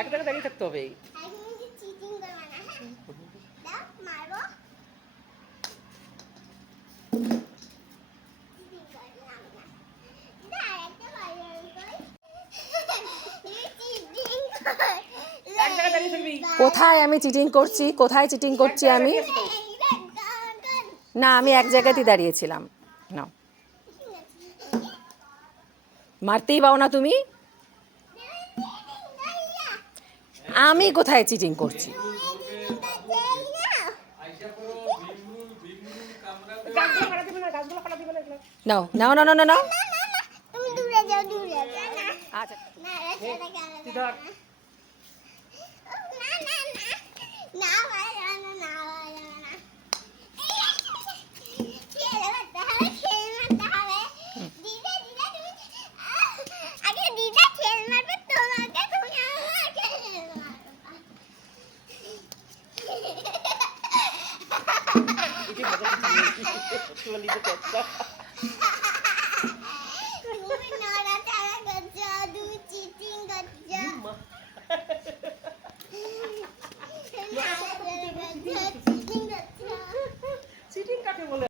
এক জায়গায় দাঁড়িয়ে থাকতে হবে। কোথায় আমি চিটিং করছি? কোথায় চিটিং করছি আমি? না, আমি এক জায়গাতেই দাঁড়িয়েছিলাম। না, মারতেই পাও না তুমি। আমি কোথায় চিটিং করছি? নাও নাও না না না নাও। আচ্ছা চিটিং কাকে বলে?